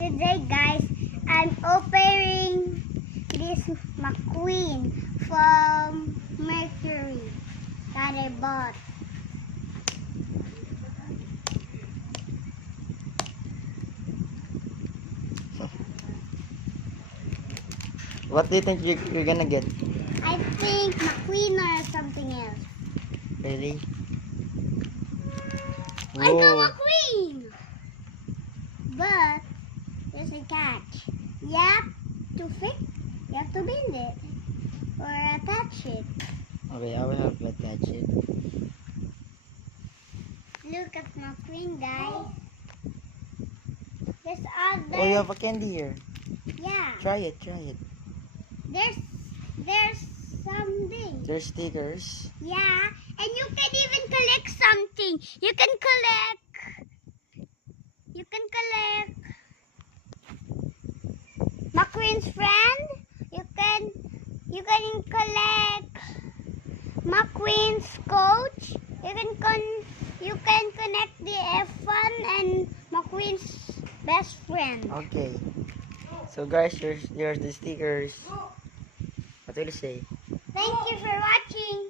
Today guys, I'm opening this McQueen from Mercury that I bought. What do you think you're gonna get? I think McQueen or something else. Really? I got Whoa. McQueen! But there's a catch. You have to bend it or attach it. Okay, I will help you attach it. Look at McQueen, guys. There's other. Oh, you have a candy here. Yeah. Try it. There's something. There's stickers. Yeah, and you can even collect something. You can collect McQueen's friend. You can collect McQueen's coach. You can connect the F1 and McQueen's best friend. Okay. So guys, here's the stickers. What will you say? Thank you for watching.